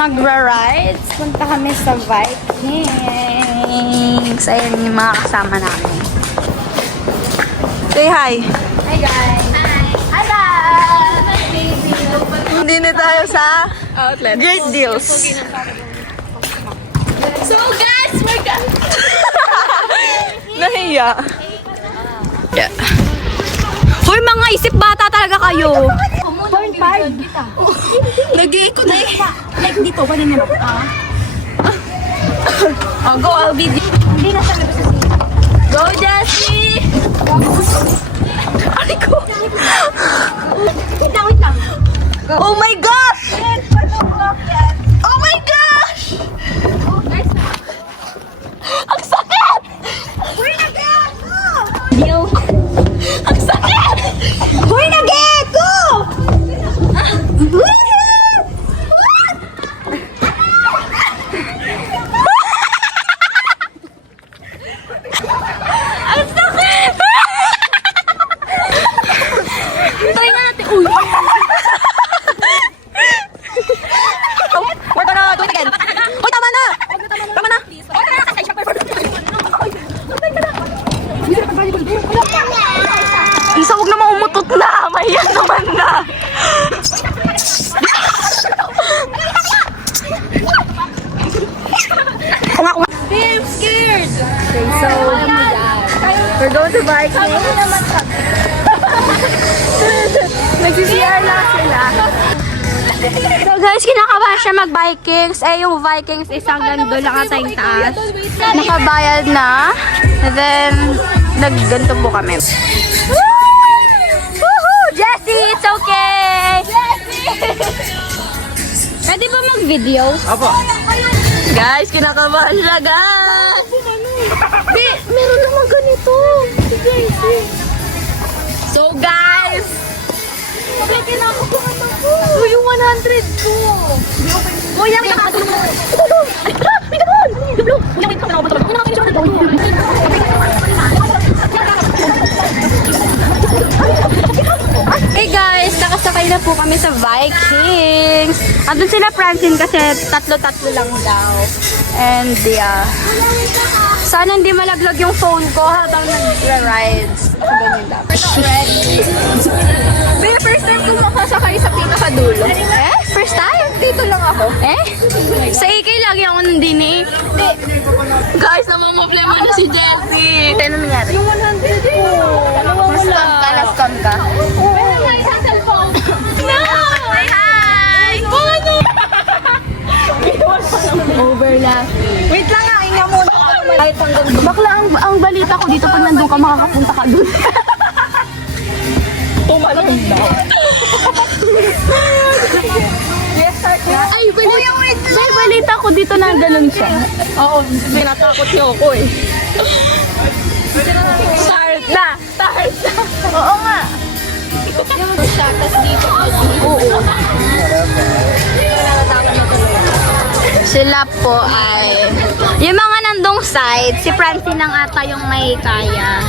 magra-rides. Punta kami sa Vikings. Ayan yung mga kasama namin. Say hi. Hi guys! Hi! Hindi na tayo sa outlet. Great deals. So guys, we're done! Nahiya. Yeah. Hoy, mga isip bata talaga kayo! 0.5. Nag-iikot na eh. Like dito, wala na. Oh, go, I'll be the... Hindi na siya nabasa. Go, Jessie! Ay ko. Wait lang. Oh my gosh! Oh my gosh! Ang sakit! Uy, nag-echo! Deal. Ang sakit! Uy, nag-echo! Ang sakit! Try nga natin. Uy! We're gonna do it again. Uy, tama na! Tama na! Isa, huwag naman umutot na. Mahiyan naman na. I'm scared! Okay, so... We're going to Vikings. Nag-CR lang sila. So guys, kinakabahan siya mag-Vikings. Eh, yung Vikings isang gando lang at yung taas. Nakabayad na. And then, nagganto po kami. Woohoo! Jessie, it's okay! Pwede ba mag-video? Guys, kinakabahan siya, guys! Meron naman ganito. So guys, kinakabahan ako. Yung 100 ko. Kuya, may nakatulong mo. May gano'n! Dublo! May nakatulong. Hey guys, nakasakay na po kami sa Vikings. Andun sila Francine kasi tatlo-tatlo lang daw. And yeah. Sana hindi malaglag yung phone ko habang nag-rides. Ganyan dapat. Pero first time ko makasakay sa pinakadulo. Eh? First time? Dito lang ako. Eh? Sa AK lagi ako nandun eh. Guys, namamblema na si Jessie. Ano nangyari? Yung 100 ko. Na-scam ka? Na-scam ka? No! Hi! Hi! Paano? Overlap. Wait lang nga, inga muna. Kahit hanggang Bakla, ang balita ko dito pag nandun ka, makakapunta ka dun. tumalong daw. Ay, balita ko dito na ganun siya. Oo, may natakot niyo ako eh. Start na! Start na! Oo nga. Yung siya, tas dito. Oo. Sila po ay... Yung mga nandong side, si Francine lang ata yung may kaya.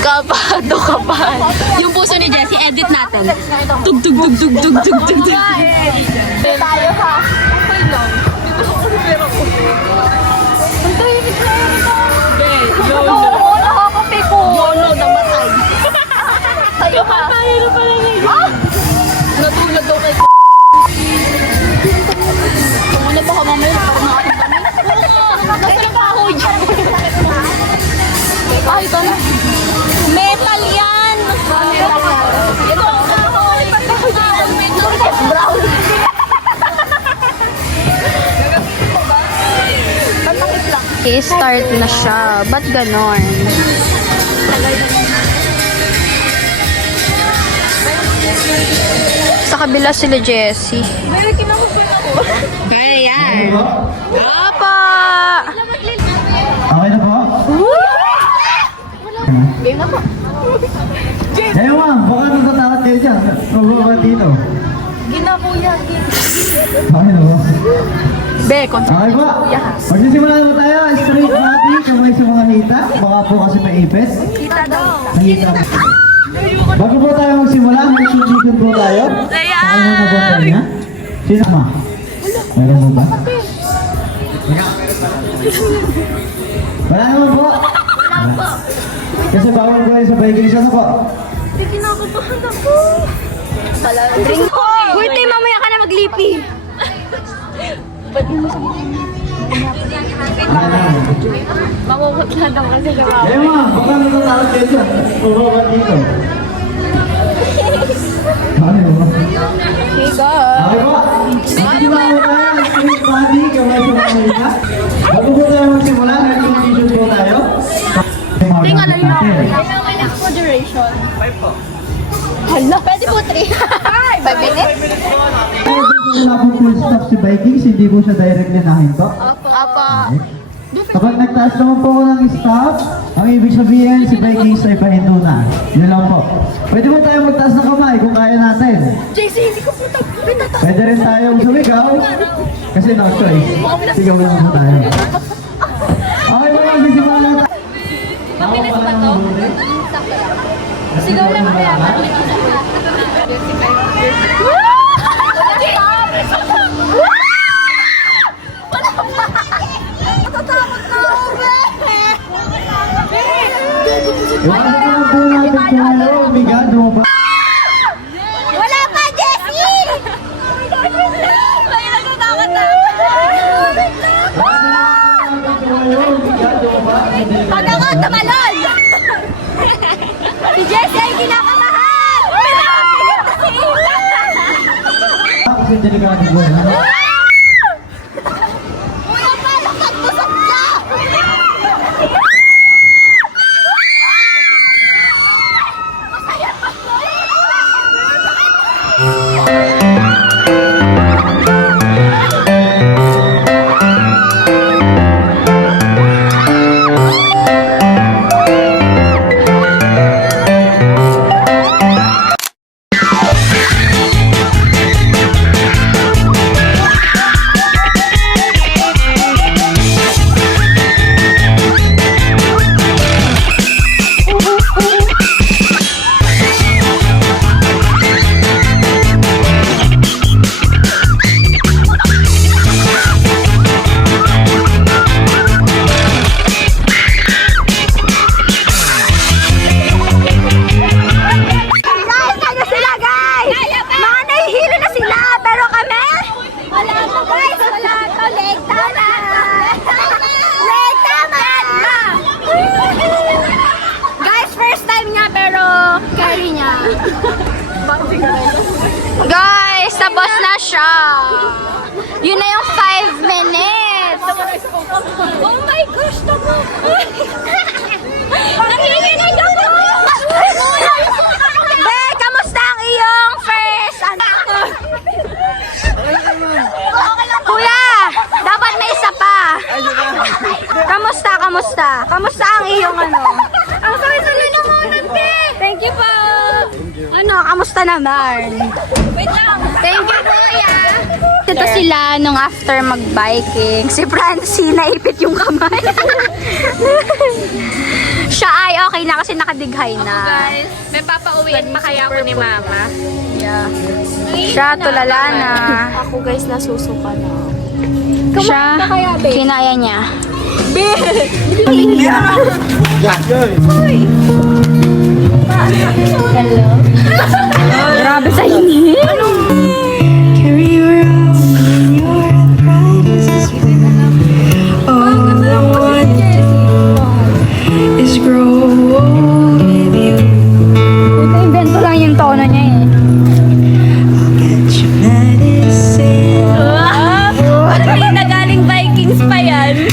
Kabado ka ba? Yung puso ni Jessie, edit natin. Tug, tug, tug, tug, tug, tug, tug, tug. Tayo ha. Okay lang. Dito ako pero ko. Ang tahimik na yun ito. Oo, nakakapi ko. Mono, namatay. Tayo ha. Tayo na pala ngayon. Ah! Natulad daw kay Kung ano baka mamaya, parang nakating kami. Nasa na ako dyan. Ay, ito na. Metal yan! Ito ang kahoy. Pati ko dito. Brown. Tatakit lang. Okay, start na siya. Ba't ganon? Sa kabila sila Jessie. May kinamukul ako. Kaya yan. Apa! Okay na po? Game na po. Kayo ma'am, baka natatakot kayo dyan. Magbaba dito. Ginakuya. Okay na po? Be, Okay po. Magsisimula na po tayo. Straight body, kamay sa mga hita. Baka po kasi may ipis. kita daw. Hita. Bago po tayo magsimula, may sunditin po tayo. Saan mo na po tayo niya? Sino ma? Meron mo ba? Wala naman po. Kasi bawal ko sa Vikings. Ano po? Drink ko. Buti mamaya ka na maglipi. Mamumutla daw kasi yung Eh ma, baka natatakot kayo dyan. Bumaba dito. Ano ba? Hey guys. Okay po. Sige ba mo tayo? Street body, kamay sa mga hita. Bago po tayo magsimula, nag-competition po tayo. Tingnan na yun. Kailangan ng moderation. 5 po. Hala, pwede po 3. 5 minutes? Kaya doon po wala po full stop si Vikings, hindi po siya directly nahinto. Apa. Kapag nagtaas naman po ko ng stop, ang ibig sabihin si Vikings ay pahinto na. Yun lang po. Pwede mo tayo magtaas ng kamay kung kaya natin. JC, hindi ko po pinata. Pwede rin tayong sumigaw. Kasi no choice. Sigaw lang po tayo. Okay po, magsisimula na tayo. Mabilis ba to? Sigaw lang kaya ba? Iwanan naman po natin kung ano, umigado pa. Wala pa, Jessie! May natatakot na. Pag ako tumalon! Si Jessie ay kinakamahan! Kasi delikado po. Kuya pa, lakat-busog ka! Guys, ano sila, guys? Mga nahihilo na sila, pero kami? Wala to, guys. Wala to. Leg down na. Leg down na. Guys, first time nga pero carry niya. Guys, tapos na siya. Yun na yung 5 minutes. Oh my gosh, tamo. Nangihinay daw na. Be, kamusta ang iyong first ano? Kuya, dapat may isa pa. Kamusta? Kamusta ang iyong ano? Ang sarili naman, Be. Thank you po. Ano, kamusta naman? Wait lang. Thank you, kuya. Ito sila nung after mag-biking. Si Francie naipit yung kamay. Siya ay okay na kasi nakadighay na. Guys, may papauwiin pa kaya ako ni Mama. Yeah. Siya tulala na. Ako guys, nasusuka na. Siya, kinaya niya. Grabe sa init. Carry around in your prizes. All I want is grow old with you. Invento lang yung tono niya eh. I'll get you medicine. Na galing Vikings pa yan.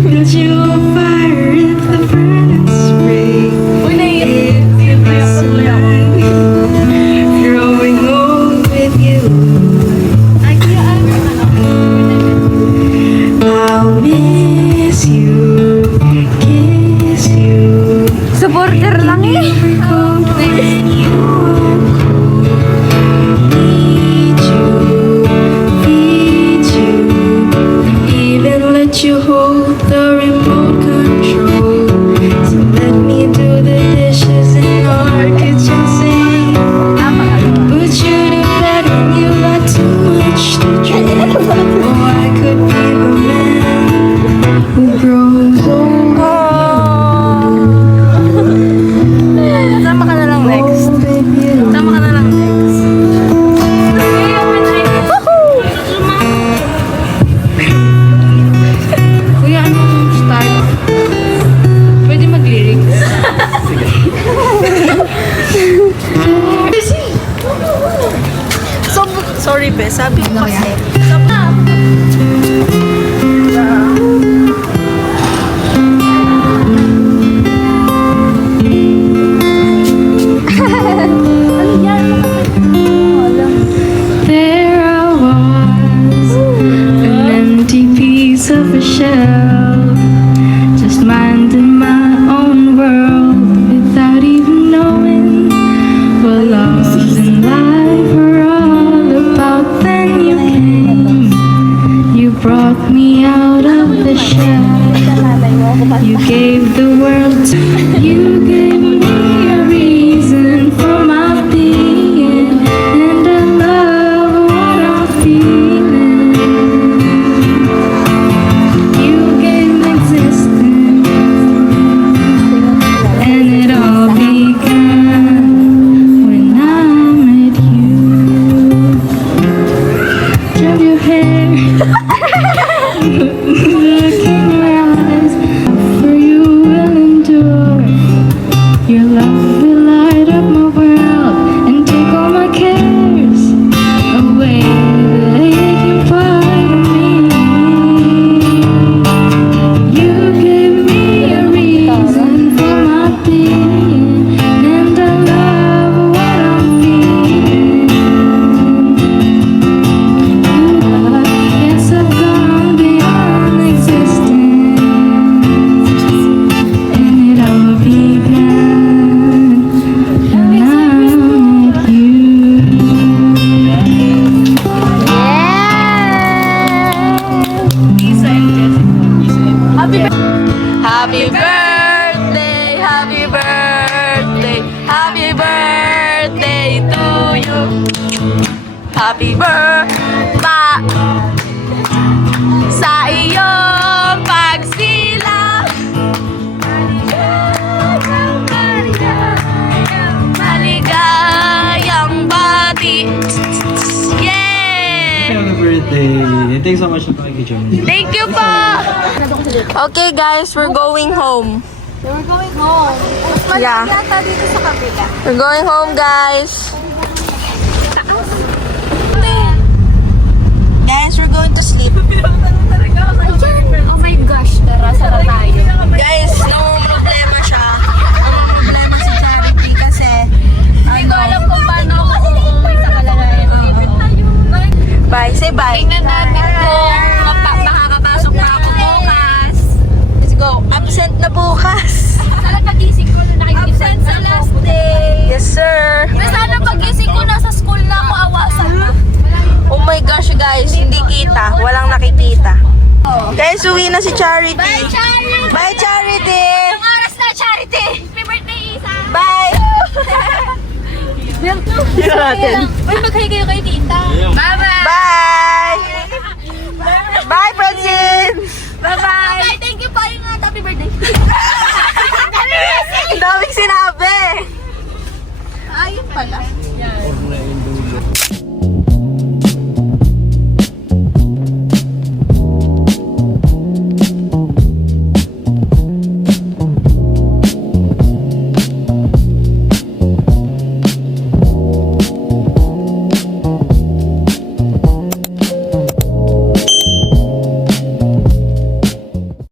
And you'll fire if the furnace breaks. If the you. Happy birthday sa iyong pagsilang. Maligayang bati. Yay! Happy birthday. Thanks so much for pagkikita. Thank you po! Okay guys, we're going home. We're going home. Mas Yeah. malamig yata dito sa kabila. We're going home guys. Guys, we're going to sleep. Oh my gosh, tara, sara tayo. Guys, problema siya. Problema si Charity kasi Hindi ko alam kung paano ako uuwi sa kalagayan dito. bye, say bye. Tingnan natin kung makakapasok pa ako bukas. Let's go. Absent na bukas. Sana pagising ko na nakikisan sa last day. Yes, sir. Sana pagising ko nasa school na ako, awasan na. Oh my gosh, guys. Hindi kita. Walang nakikita. Guys, uwi na si Charity. Bye, Charity! Bye, Charity. Ang oras na, Charity! Happy birthday, Isa! Bye. Sino natin? Uy, mag-hi kayo kay tita. Bye-bye! Bye. Bye, Francine. Bye-bye! Okay, thank you po. Yung happy birthday. Ang daming sinabi. Ayun pala.